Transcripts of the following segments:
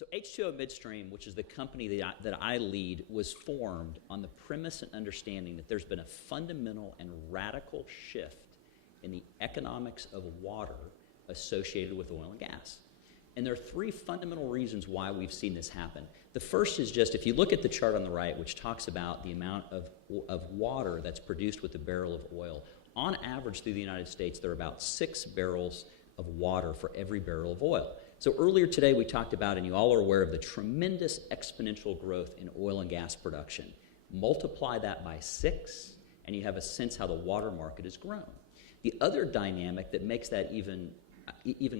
So H2O Midstream, which is the company that I lead, was formed on the premise and understanding that there's been a fundamental and radical shift in the economics of water associated with oil and gas. And there are three fundamental reasons why we've seen this happen. The first is just, if you look at the chart on the right, which talks about the amount of water that's produced with a barrel of oil, on average through the United States, there are about 6 barrels of water for every barrel of oil. So earlier today we talked about, and you all are aware of, the tremendous exponential growth in oil and gas production. Multiply that by 6, and you have a sense how the water market has grown. The other dynamic that makes that even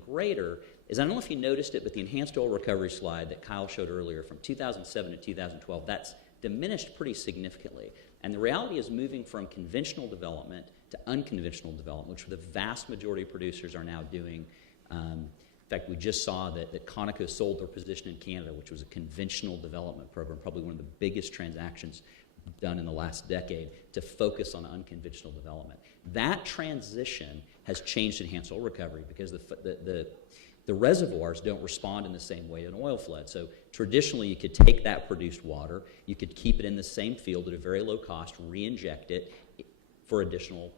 greater is, I don't know if you noticed it, but the enhanced oil recovery slide that Kyle showed earlier from 2007 to 2012, that's diminished pretty significantly. And the reality is, moving from conventional development to unconventional development, which the vast majority of producers are now doing. In fact, we just saw that Conoco sold their position in Canada, which was a conventional development program, probably one of the biggest transactions done in the last decade, to focus on unconventional development. That transition has changed enhanced oil recovery because the reservoirs don't respond in the same way to an oil flood. So traditionally, you could take that produced water, you could keep it in the same field at a very low cost, re-inject it for additional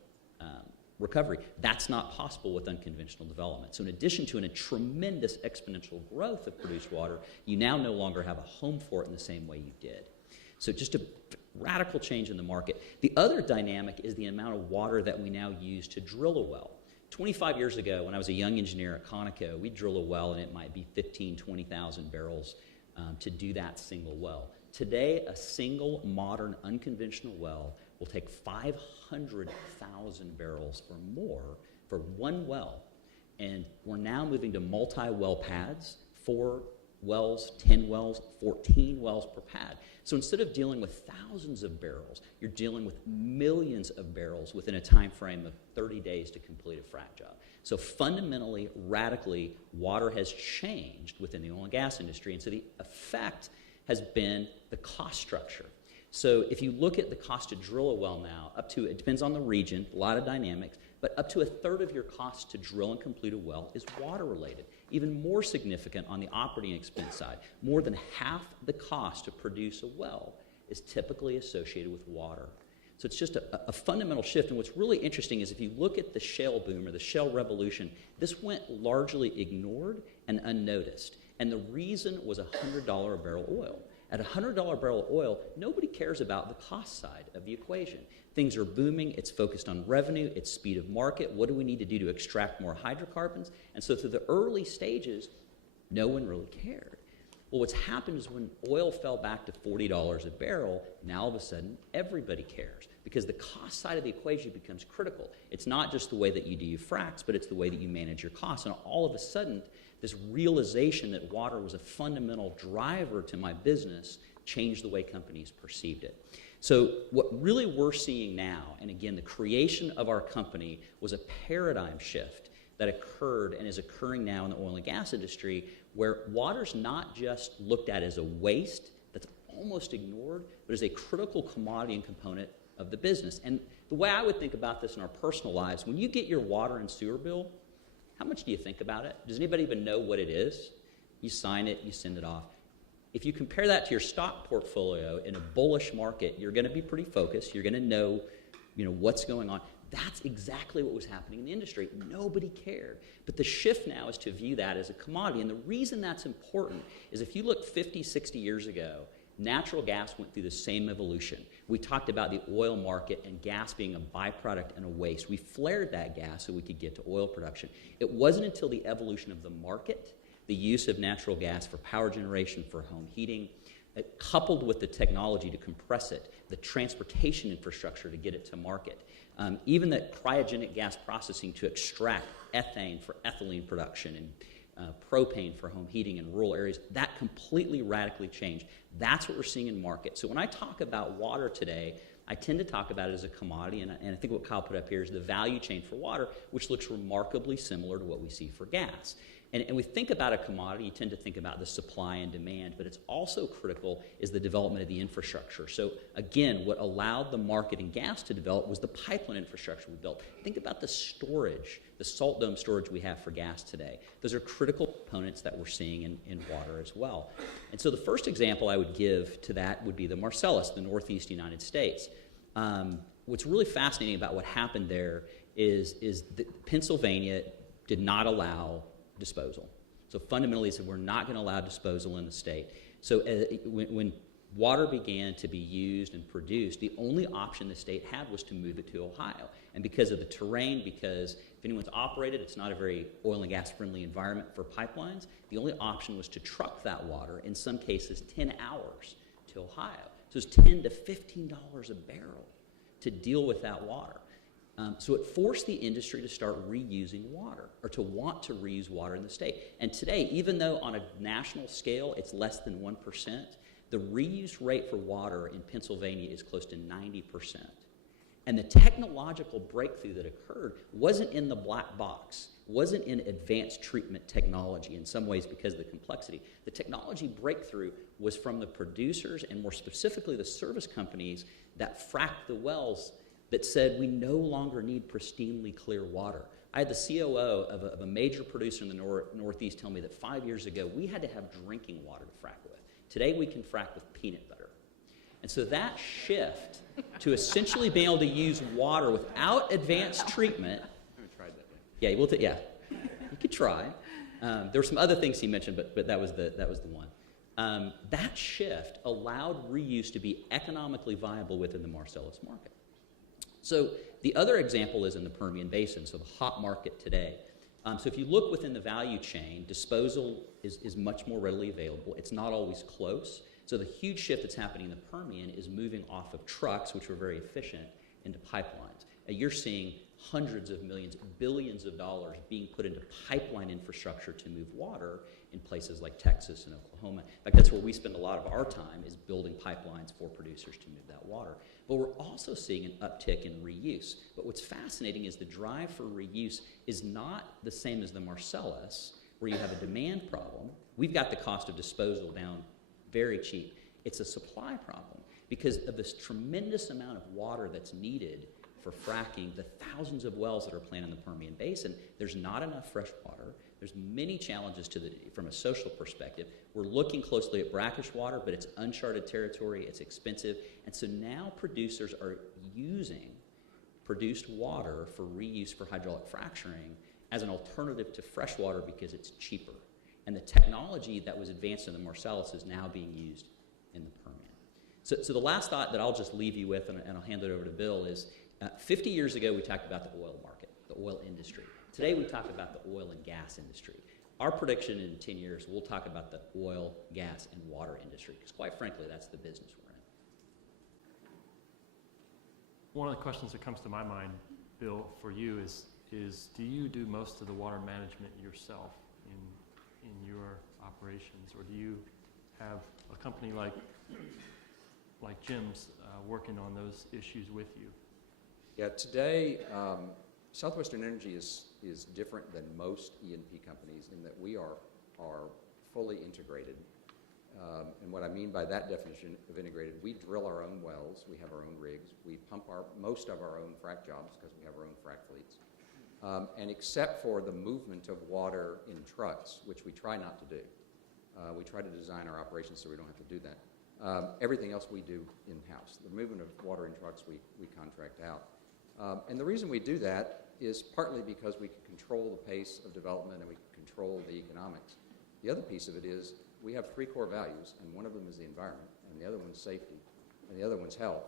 recovery. That's not possible with unconventional development. So in addition to a tremendous exponential growth of produced water, you now no longer have a home for it in the same way you did. So just a radical change in the market. The other dynamic is the amount of water that we now use to drill a well. 25 years ago, when I was a young engineer at Conoco, we'd drill a well and it might be 15,000, 20,000 barrels to do that single well. Today, a single modern unconventional well will take 500,000 barrels or more for one well. And we're now moving to multi-well pads, 4 wells, 10 wells, 14 wells per pad. So instead of dealing with thousands of barrels, you're dealing with millions of barrels within a time frame of 30 days to complete a frac job. So fundamentally, radically, water has changed within the oil and gas industry. And so the effect has been the cost structure. So if you look at the cost to drill a well now, up to, it depends on the region, a lot of dynamics, but up to a third of your cost to drill and complete a well is water related. Even more significant on the operating expense side, more than half the cost to produce a well is typically associated with water. So it's just a fundamental shift. And what's really interesting is if you look at the shale boom or the shale revolution, this went largely ignored and unnoticed. And the reason was $100 a barrel oil. At $100 a barrel of oil, nobody cares about the cost side of the equation. Things are booming. It's focused on revenue. It's speed of market. What do we need to do to extract more hydrocarbons? And so through the early stages, no one really cared. Well, what's happened is when oil fell back to $40 a barrel, now all of a sudden everybody cares because the cost side of the equation becomes critical. It's not just the way that you do your fracs, but it's the way that you manage your costs. And all of a sudden, this realization that water was a fundamental driver to my business changed the way companies perceived it. So what really we're seeing now, and again, the creation of our company was a paradigm shift that occurred and is occurring now in the oil and gas industry, where water's not just looked at as a waste that's almost ignored, but as a critical commodity and component of the business. And the way I would think about this in our personal lives, when you get your water and sewer bill, how much do you think about it? Does anybody even know what it is? You sign it, you send it off. If you compare that to your stock portfolio in a bullish market, you're going to be pretty focused. You're going to know, what's going on. That's exactly what was happening in the industry. Nobody cared. But the shift now is to view that as a commodity. And the reason that's important is if you look 50, 60 years ago, natural gas went through the same evolution. We talked about the oil market and gas being a byproduct and a waste. We flared that gas so we could get to oil production. It wasn't until the evolution of the market, the use of natural gas for power generation, for home heating, coupled with the technology to compress it, the transportation infrastructure to get it to market, even the cryogenic gas processing to extract ethane for ethylene production and propane for home heating in rural areas, that completely radically changed. That's what we're seeing in market. So when I talk about water today, I tend to talk about it as a commodity, and I think what Kyle put up here is the value chain for water, which looks remarkably similar to what we see for gas. And we think about a commodity, you tend to think about the supply and demand, but it's also critical is the development of the infrastructure. So again, what allowed the market in gas to develop was the pipeline infrastructure we built. Think about the storage, the salt dome storage we have for gas today. Those are critical components that we're seeing in water as well. And so the first example I would give to that would be the Marcellus, the Northeast United States. What's really fascinating about what happened there is that Pennsylvania did not allow disposal. So fundamentally, it said we're not going to allow disposal in the state. So when water began to be used and produced, the only option the state had was to move it to Ohio. And because of the terrain, because if anyone's operated, it's not a very oil and gas friendly environment for pipelines, the only option was to truck that water, in some cases 10 hours, to Ohio. So it's $10 to $15 a barrel to deal with that water. So it forced the industry to start reusing water, or to want to reuse water in the state. And today, even though on a national scale it's less than 1%, the reuse rate for water in Pennsylvania is close to 90%. And the technological breakthrough that occurred wasn't in the black box, wasn't in advanced treatment technology in some ways because of the complexity. The technology breakthrough was from the producers, and more specifically the service companies that fracked the wells, that said we no longer need pristinely clear water. I had the COO of a major producer in the Northeast tell me that 5 years ago we had to have drinking water to frack with. Today we can frack with peanut butter. And so that shift to essentially being able to use water without advanced treatment. I haven't tried that Yeah, yet. yeah, you could try. There were some other things he mentioned, but that was the one. That shift allowed reuse to be economically viable within the Marcellus market. So the other example is in the Permian Basin, so the hot market today. So if you look within the value chain, disposal is much more readily available. It's not always close. So the huge shift that's happening in the Permian is moving off of trucks, which were very efficient, into pipelines. You're seeing hundreds of millions, billions of dollars being put into pipeline infrastructure to move water in places like Texas and Oklahoma. In fact, that's where we spend a lot of our time, is building pipelines for producers to move that water. But we're also seeing an uptick in reuse. But what's fascinating is the drive for reuse is not the same as the Marcellus, where you have a demand problem. We've got the cost of disposal down very cheap. It's a supply problem because of this tremendous amount of water that's needed for fracking the thousands of wells that are planned in the Permian Basin. There's not enough fresh water. There's many challenges from a social perspective. We're looking closely at brackish water, but it's uncharted territory, it's expensive, and so now producers are using produced water for reuse for hydraulic fracturing as an alternative to fresh water because it's cheaper. And the technology that was advanced in the Marcellus is now being used in the Permian. So the last thought that I'll just leave you with, and I'll hand it over to Bill, is 50 years ago we talked about the oil market, the oil industry. Today we talk about the oil and gas industry. Our prediction in 10 years, we'll talk about the oil, gas, and water industry, because quite frankly, that's the business we're in. One of the questions that comes to my mind, Bill, for you is do you do most of the water management yourself in your operations, or do you have a company like Jim's working on those issues with you? Yeah, today, Southwestern Energy is different than most E&P companies in that we are fully integrated. And what I mean by that definition of integrated, we drill our own wells, we have our own rigs, we pump most of our own frac jobs because we have our own frac fleets. And except for the movement of water in trucks, which we try not to do, we try to design our operations so we don't have to do that. Everything else we do in-house. The movement of water in trucks we contract out. And the reason we do that is partly because we can control the pace of development and we can control the economics. The other piece of it is we have three core values, and one of them is the environment, and the other one's safety, and the other one's health,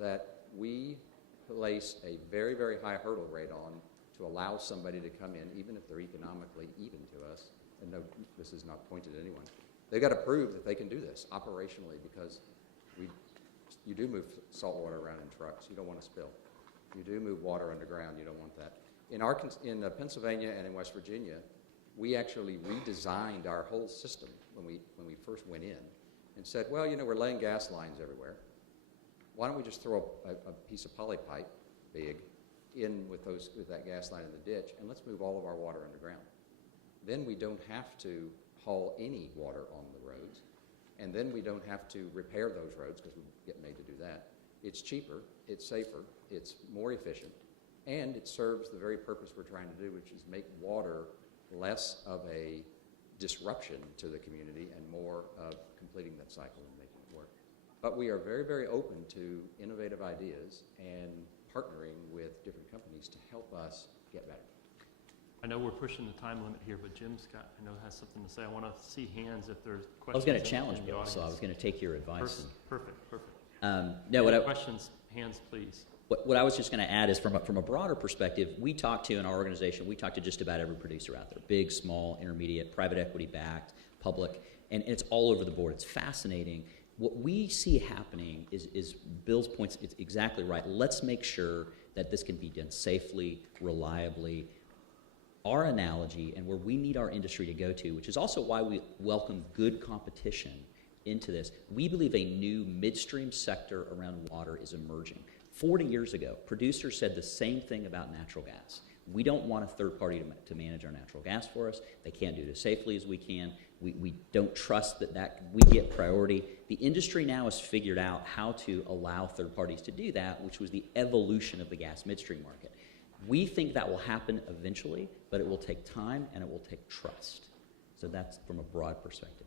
that we place a very, very high hurdle rate on to allow somebody to come in, even if they're economically even to us, and no, this is not pointed at anyone. They've got to prove that they can do this operationally because you do move salt water around in trucks. You don't want to spill. You do move water underground. You don't want that. In Pennsylvania and in West Virginia, we actually redesigned our whole system when we first went in and said, well, you know, we're laying gas lines everywhere. Why don't we just throw a piece of poly pipe, big, in with that gas line in the ditch, and let's move all of our water underground. then we don't have to haul any water on the roads, and then we don't have to repair those roads because we get made to do that. It's cheaper, it's safer, it's more efficient, and it serves the very purpose we're trying to do, which is make water less of a disruption to the community and more of completing that cycle and making it work. But we are very, very open to innovative ideas and partnering with different companies to help us get better. I know we're pushing the time limit here, but Jim Scott, I know, has something to say. I want to see hands if there's questions. I was going to in challenge the Bill, so I audience. was going to take your advice. Perfect. No, Any questions? Hands, please. What I was just going to add is from a broader perspective, we talk to, in our organization, we talk to just about every producer out there, big, small, intermediate, private equity backed, public, and it's all over the board. It's fascinating. What we see happening is Bill's points, it's exactly right. Let's make sure that this can be done safely, reliably. Our analogy and where we need our industry to go to, which is also why we welcome good competition into this, we believe a new midstream sector around water is emerging. 40 years ago, producers said the same thing about natural gas. We don't want a third party to manage our natural gas for us. They can't do it as safely as we can. We don't trust that we get priority. The industry now has figured out how to allow third parties to do that, which was the evolution of the gas midstream market. We think that will happen eventually, but it will take time and it will take trust. So that's from a broad perspective.